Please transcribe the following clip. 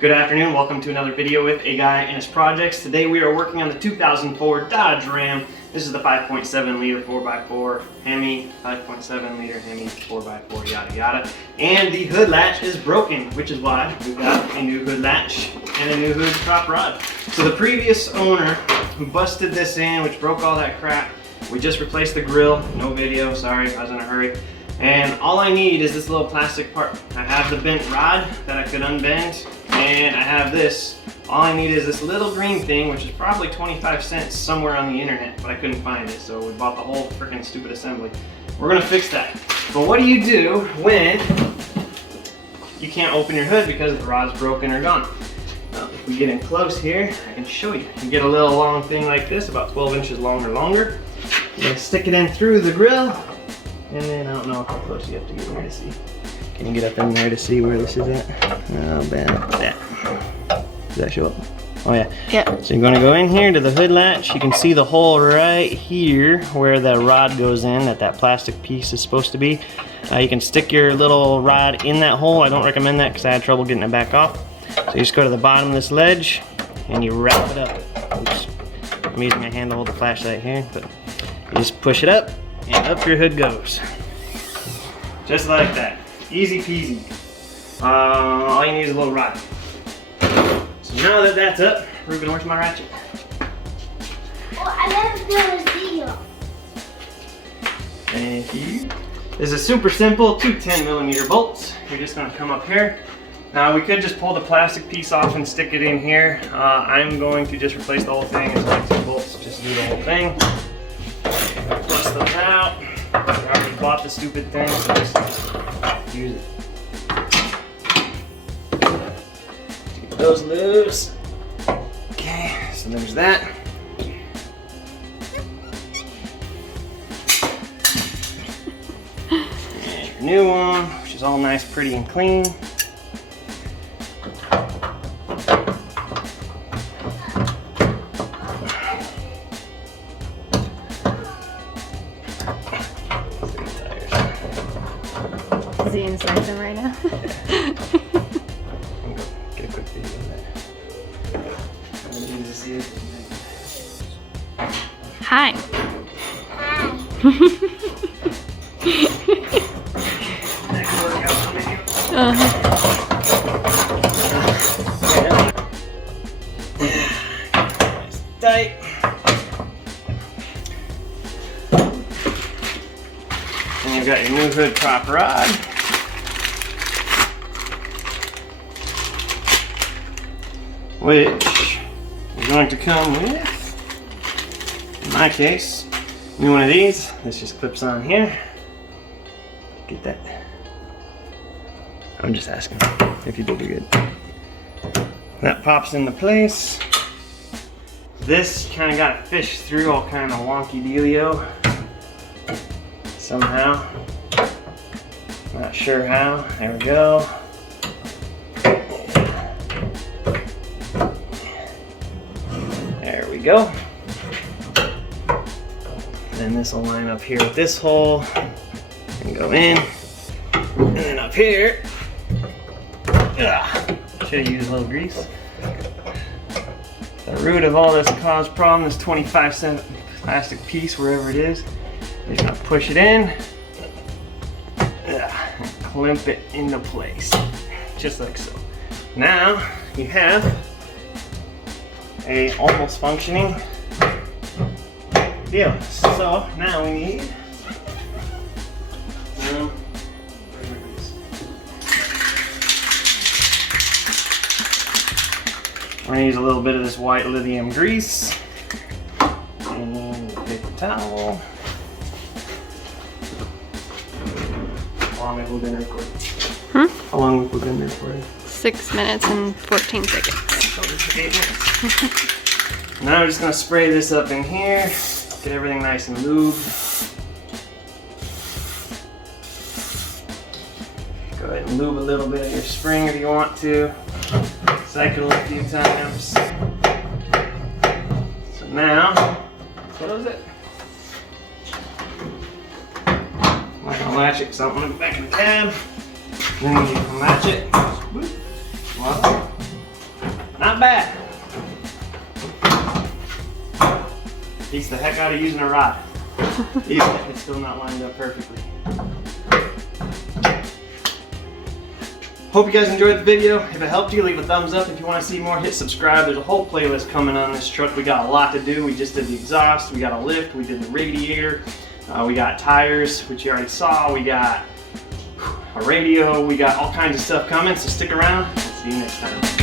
Good afternoon, welcome to another video with a guy and his projects. Today we are working on the 2004 Dodge Ram. This is the 5.7 liter 4x4 Hemi, 5.7 liter Hemi 4x4 yada yada. And the hood latch is broken, which is why we've got a new hood latch and a new hood prop rod. So the previous owner busted this in, which broke all that crap. We just replaced the grill, no video, sorry, I was in a hurry. And all I need is this little plastic part. I have the bent rod that I could unbend, and I have this. All I need is this little green thing, which is probably 25 cents somewhere on the internet, but I couldn't find it, so we bought the whole freaking stupid assembly. We're gonna fix that. But what do you do when you can't open your hood because the rod's broken or gone? Well, if we get in close here, I can show you. You get a little long thing like this, about 12 inches long or longer. You're gonna stick it in through the grill, and then I don't know how close you have to get in there to see. Can you get up in there to see where this is at? Oh, about that. Does that show up? Oh yeah. Yeah. So you're gonna go in here to the hood latch. You can see the hole right here where the rod goes in, that plastic piece is supposed to be. You can stick your little rod in that hole. I don't recommend that because I had trouble getting it back off. So you just go to the bottom of this ledge and you wrap it up. Oops. I'm using my hand to hold the flashlight here, but you just push it up and up your hood goes. Just like that. Easy peasy. All you need is a little rod. So now that that's up, Ruben, where's my ratchet? Well, I never done a video. Thank you. This is super simple, two 10mm bolts. You're just gonna come up here. Now we could just pull the plastic piece off and stick it in here. I'm going to just replace the whole thing. It's only 2 bolts, just do the whole thing. Bust those out. I already bought the stupid thing, so just use it. Get those loose. Okay, so there's that. And your new one, which is all nice, pretty, and clean. Is he inside them right now? Get a quick video of that. I want you to see it. Hi. Next workout video. Nice tight. And you've got your new hood prop rod. Which is going to come with, in my case, new one of these. This just clips on here. Get that. I'm just asking if you did it good. That pops into place. This kind of got fished through all kind of wonky dealio. Somehow. Not sure how. There we go. There we go. Then this will line up here with this hole and go in. And then up here, should have used a little grease. The root of all this caused problem, this 25-cent plastic piece, wherever it is. You're just gonna push it in, and clamp it into place, just like so. Now you have a almost functioning deal. So now we need we're gonna use a little bit of this white lithium grease and then a paper towel. How long have we been recording? How long have we been recording? 6 minutes and 14 seconds. So this is 8 minutes. Now we're just gonna spray this up in here, get everything nice and lubed. Go ahead and lube a little bit of your spring if you want to. Cycle a few times. So now, close it. I'm not gonna latch it because I don't want it back in the cab. Then you can latch it. Voila. Not bad. Beats the heck out of using a rod. Even if it's still not lined up perfectly. Hope you guys enjoyed the video. If it helped you, leave a thumbs up. If you want to see more, hit subscribe. There's a whole playlist coming on this truck. We got a lot to do. We just did the exhaust, we got a lift, we did the radiator, we got tires, which you already saw, we got a radio, we got all kinds of stuff coming, so stick around. See you next time.